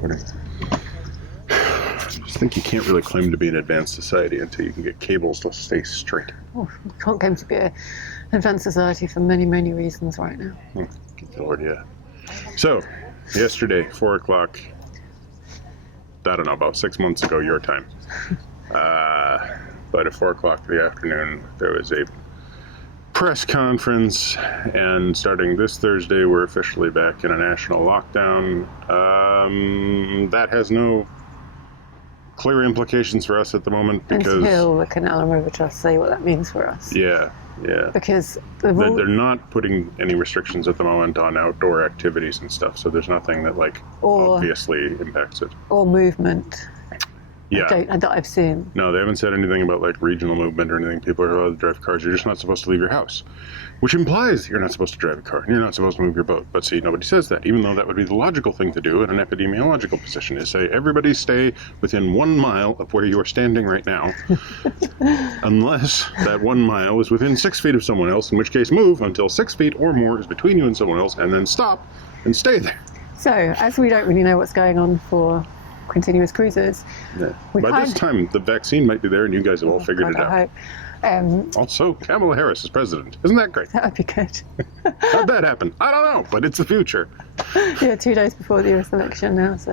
recording. I just think you can't really claim to be an advanced society until you can get cables to stay straight. Oh, we can't claim to be an advanced society for many, many reasons right now. Good Lord, yeah. So, yesterday, 4 o'clock, I don't know, about 6 months ago, your time. But at 4 o'clock in the afternoon, there was a press conference, and starting this Thursday, we're officially back in a national lockdown. That has no clear implications for us at the moment because until the Canal and River Trust say what that means for us. Yeah. Because they're not putting any restrictions at the moment on outdoor activities and stuff, so there's nothing that obviously impacts it. Or movement. Yeah. That I've seen. No, they haven't said anything about regional movement or anything. People are allowed to drive cars. You're just not supposed to leave your house, which implies you're not supposed to drive a car and you're not supposed to move your boat. But see, nobody says that, even though that would be the logical thing to do in an epidemiological position, is say everybody stay within 1 mile of where you are standing right now, unless that 1 mile is within 6 feet of someone else, in which case move until 6 feet or more is between you and someone else, and then stop and stay there. So, as we don't really know what's going on for continuous cruises. Yeah. By this time, the vaccine might be there and you guys have all figured it out. Also, Kamala Harris is president. Isn't that great? That would be good. How'd that happen? I don't know, but it's the future. Yeah, 2 days before the US election now, so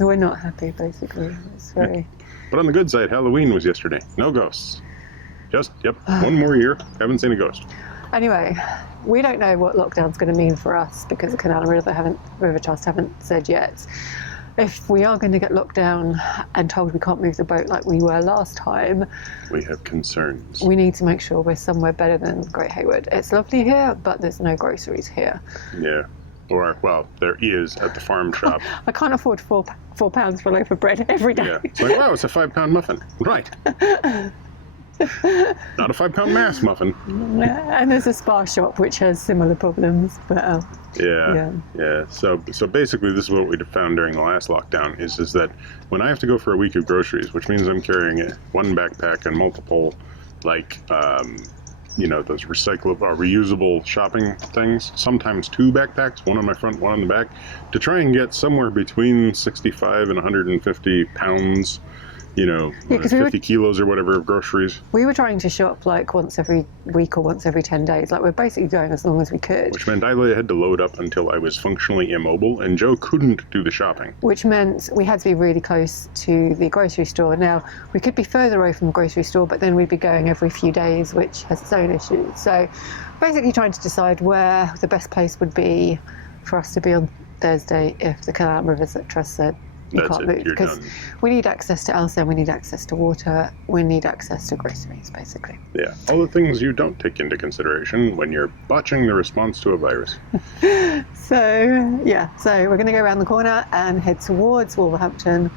we're not happy, basically. It's very... But on the good side, Halloween was yesterday. No ghosts. Just, 1 more year, haven't seen a ghost. Anyway, we don't know what lockdown's going to mean for us because the Canal and River Trust haven't said yet. If we are going to get locked down and told we can't move the boat like we were last time, we have concerns. We need to make sure we're somewhere better than Great Haywood. It's lovely here, but there's no groceries here. Yeah. Or, well, there is at the farm shop. I can't afford £4 for a loaf of bread every day. Yeah. It's wow, it's a £5 muffin. Right. Not a £5 mass muffin. And there's a spa shop which has similar problems, but yeah. So basically, this is what we found during the last lockdown: is that when I have to go for a week of groceries, which means I'm carrying one backpack and multiple, those reusable shopping things. Sometimes 2 backpacks, one on my front, one on the back, to try and get somewhere between 65 and 150 pounds. 50 kilos or whatever of groceries. We were trying to shop once every week or once every 10 days. We're basically going as long as we could. Which meant I had to load up until I was functionally immobile, and Joe couldn't do the shopping. Which meant we had to be really close to the grocery store. Now, we could be further away from the grocery store, but then we'd be going every few days, which has its own issues. So basically trying to decide where the best place would be for us to be on Thursday if the Canal and River Trust said, you can't move, because we need access to Elsa, we need access to water, we need access to groceries, basically. Yeah, all the things you don't take into consideration when you're botching the response to a virus. So we're going to go around the corner and head towards Wolverhampton.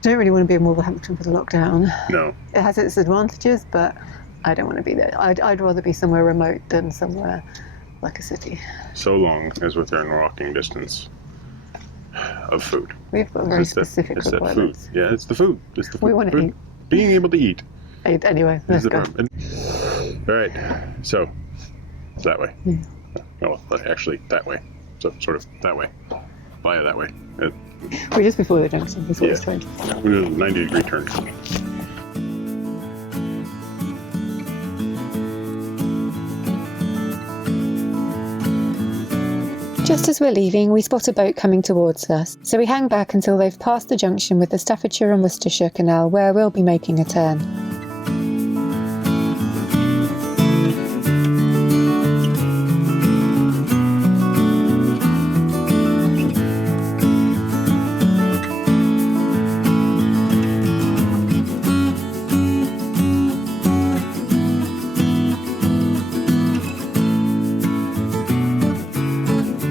Don't really want to be in Wolverhampton for the lockdown. No. It has its advantages, but I don't want to be there. I'd rather be somewhere remote than somewhere like a city. So long as within walking distance of food. We've got very specific requirements. Yeah, it's the food. It's the food. We want to eat. Being able to eat. Anyway, let's go. All right, so that way. Yeah. Oh, actually, that way. So sort of that way. Via that way. We're just before the junction. That's what it's trying to say. We're doing a 90-degree turn. Just as we're leaving, we spot a boat coming towards us, so we hang back until they've passed the junction with the Staffordshire and Worcestershire Canal, where we'll be making a turn.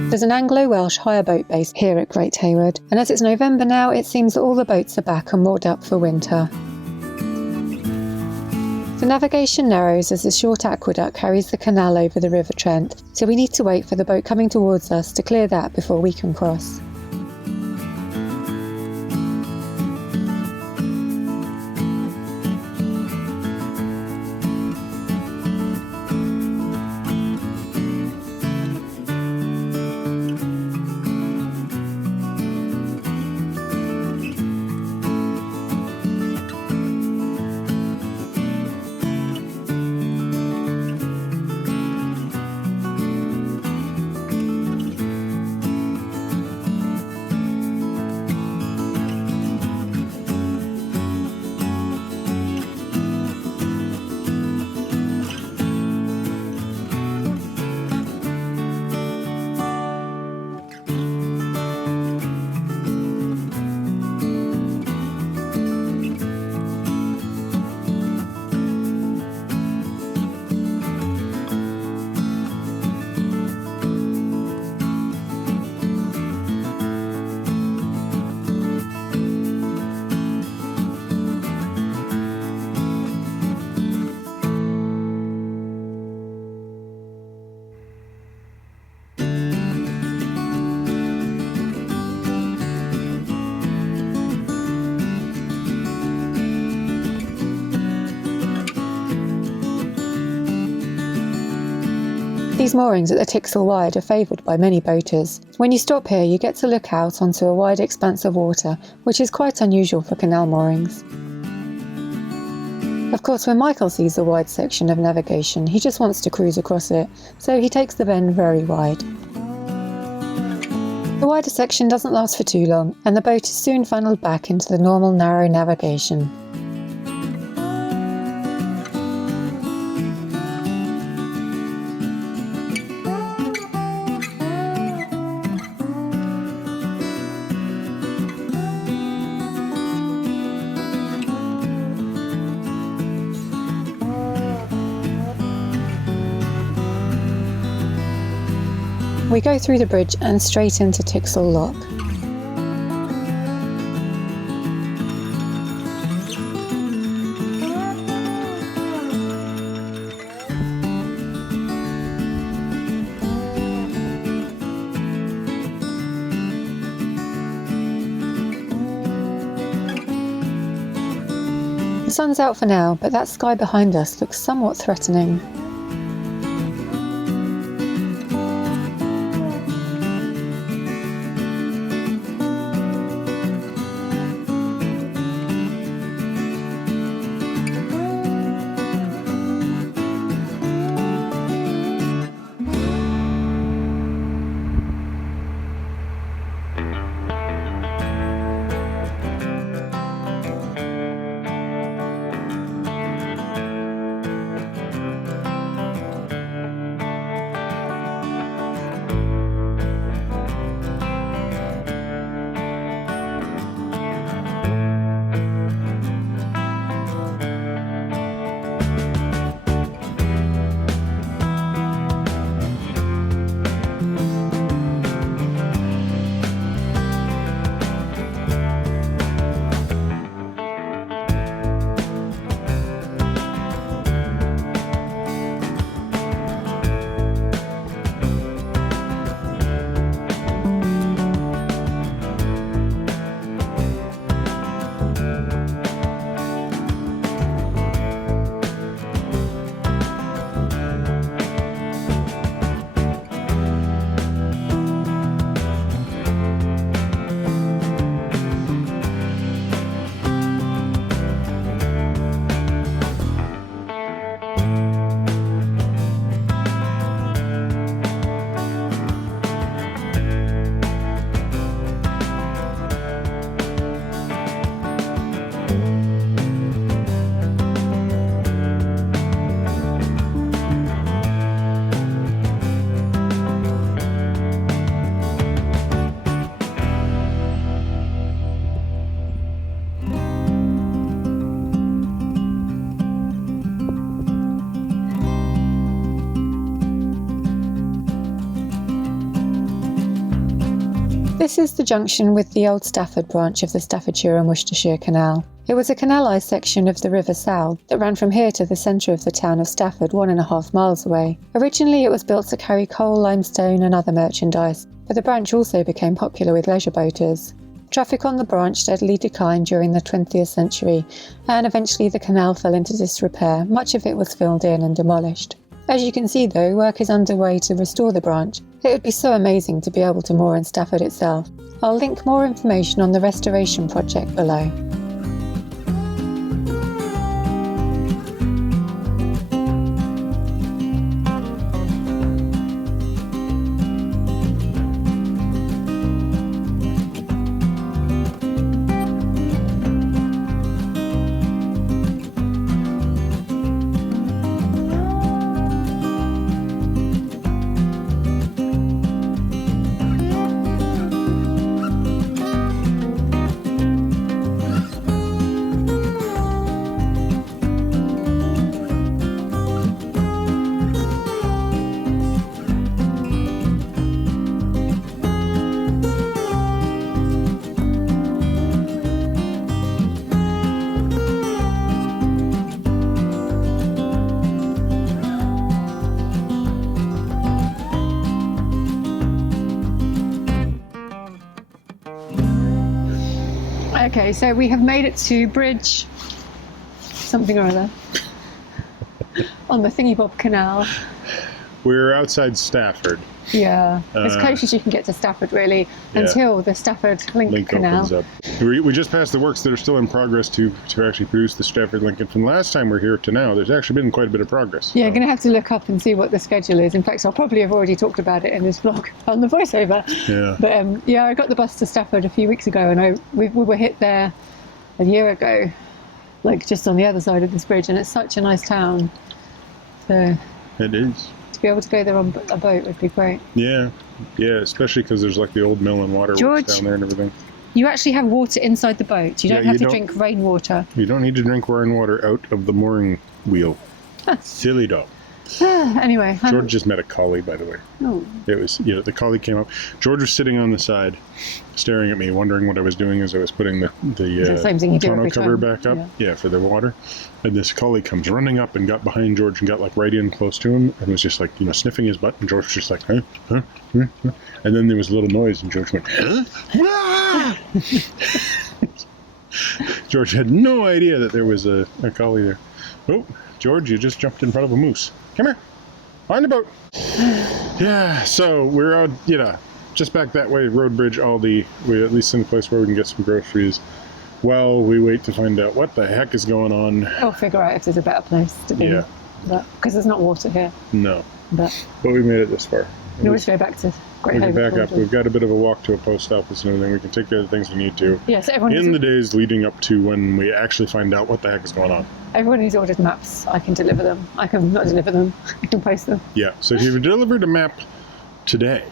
There's an Anglo-Welsh hire boat base here at Great Haywood, and as it's November now, it seems that all the boats are back and moored up for winter. The navigation narrows as the short aqueduct carries the canal over the River Trent, so we need to wait for the boat coming towards us to clear that before we can cross. These moorings at the Tixall Wide are favoured by many boaters. When you stop here, you get to look out onto a wide expanse of water, which is quite unusual for canal moorings. Of course, when Michael sees the wide section of navigation, he just wants to cruise across it, so he takes the bend very wide. The wider section doesn't last for too long, and the boat is soon funneled back into the normal narrow navigation. We go through the bridge and straight into Tixall Lock. The sun's out for now, but that sky behind us looks somewhat threatening. This is the junction with the old Stafford branch of the Staffordshire and Worcestershire Canal. It was a canalised section of the River Sal that ran from here to the centre of the town of Stafford, 1.5 miles away. Originally it was built to carry coal, limestone and other merchandise, but the branch also became popular with leisure boaters. Traffic on the branch steadily declined during the 20th century, and eventually the canal fell into disrepair. Much of it was filled in and demolished. As you can see though, work is underway to restore the branch. It would be so amazing to be able to moor in Stafford itself. I'll link more information on the restoration project below. Okay, so we have made it to Bridge something or other on the Thingy Bob Canal. we're outside Stafford. Yeah, as close as you can get to Stafford, really, until the Stafford Link Canal opens up. We just passed the works that are still in progress to actually produce the Stafford Link. And from last time we're here to now, there's actually been quite a bit of progress. Yeah, I'm going to have to look up and see what the schedule is. In fact, I'll probably have already talked about it in this vlog on the voiceover. Yeah. But I got the bus to Stafford a few weeks ago, and we were hit there a year ago, like just on the other side of this bridge, and it's such a nice town. So It is. to be able to go there on a boat would be great. Yeah, especially because there's like the old mill and waterworks down there and everything. You actually have water inside the boat. You don't have to drink rainwater. You don't need to drink rainwater out of the mooring wheel. Silly dog. Anyway. George just met a collie, by the way. Oh. It was, the collie came up. George was sitting on the side, staring at me, wondering what I was doing as I was putting the same thing you do tonneau every cover time. back up. Yeah, for the water. And this collie comes running up and got behind George and got like right in close to him and was just like, sniffing his butt. And George was just like, huh? And then there was a little noise and George went, huh? George had no idea that there was a collie there. Oh, George, you just jumped in front of a moose. Come here. On the boat. Yeah, so we're out, just back that way, Road Bridge, Aldi. We're at least in a place where we can get some groceries while we wait to find out what the heck is going on. I'll figure out if there's a better place to be. Yeah. Because there's not water here. No. But we made it this far. we always go back to Great We can Haywood. back up. We've got a bit of a walk to a post office and everything. We can take care of the things we need to. Yes, everyone In the days leading up to when we actually find out what the heck is going on. Everyone who's ordered maps, I can deliver them. I can not deliver them. I can post them. Yeah. So if you've delivered a map today,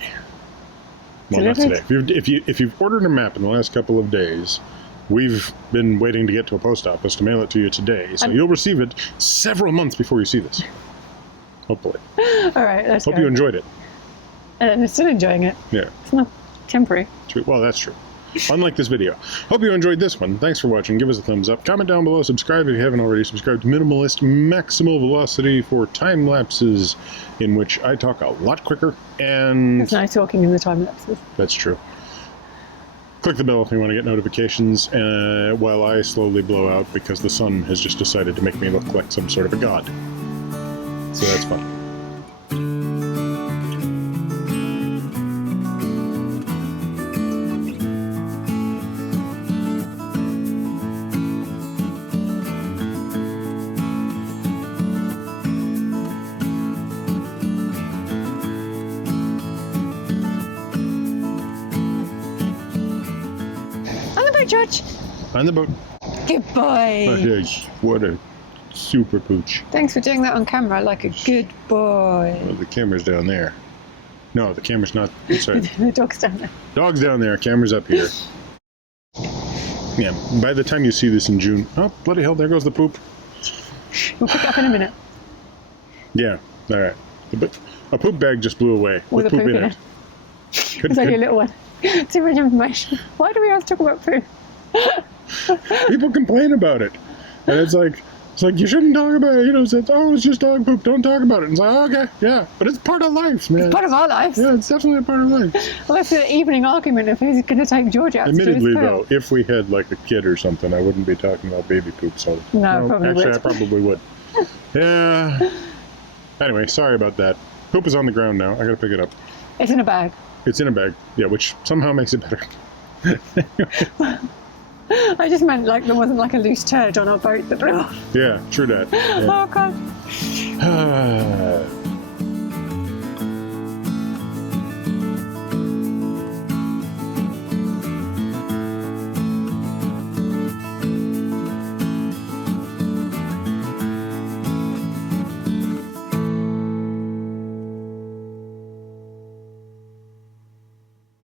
well, not today. If you've ordered a map in the last couple of days, we've been waiting to get to a post office to mail it to you today. So you'll receive it several months before you see this. Hopefully. All right, let's Hope go. you enjoyed it. And I'm still enjoying it. Yeah. It's not temporary. True. Well, that's true. Unlike this video. Hope you enjoyed this one. Thanks for watching. Give us a thumbs up. Comment down below. Subscribe if you haven't already. Subscribe to Minimalist Maximal Velocity for time lapses in which I talk a lot quicker. And It's nice talking in the time lapses. that's true. Click the bell if you want to get notifications while I slowly blow out because the sun has just decided to make me look like some sort of a god. So that's fun. George. On the boat. Goodbye. What a super pooch. Thanks for doing that on camera like a good boy. Well, the camera's down there. No, the camera's not. Sorry. The dog's down there. Dog's down there. Camera's up here. Yeah, by the time you see this in June... Oh, bloody hell, there goes the poop. We'll pick it up in a minute. Yeah, all right. A poop bag just blew away With a poop in it. It's only a little one. Too much information. Why do we have to talk about food? People complain about it. And it's like, you shouldn't talk about it. It's just dog poop. Don't talk about it. And it's like, okay, yeah. But it's part of life, man. It's part of our lives. Yeah, it's definitely a part of life. Well, that's an evening argument of who's going to take George out to do his Admittedly, poo. though, if we had like a kid or something, I wouldn't be talking about baby poop. So No, probably actually, would. I probably would. Yeah. Anyway, sorry about that. Poop is on the ground now. I gotta pick it up. It's in a bag. It's in a bag. Yeah, which somehow makes it better. I just meant like there wasn't like a loose turd on our boat that blew off. Yeah, true that. Yeah. Oh, God.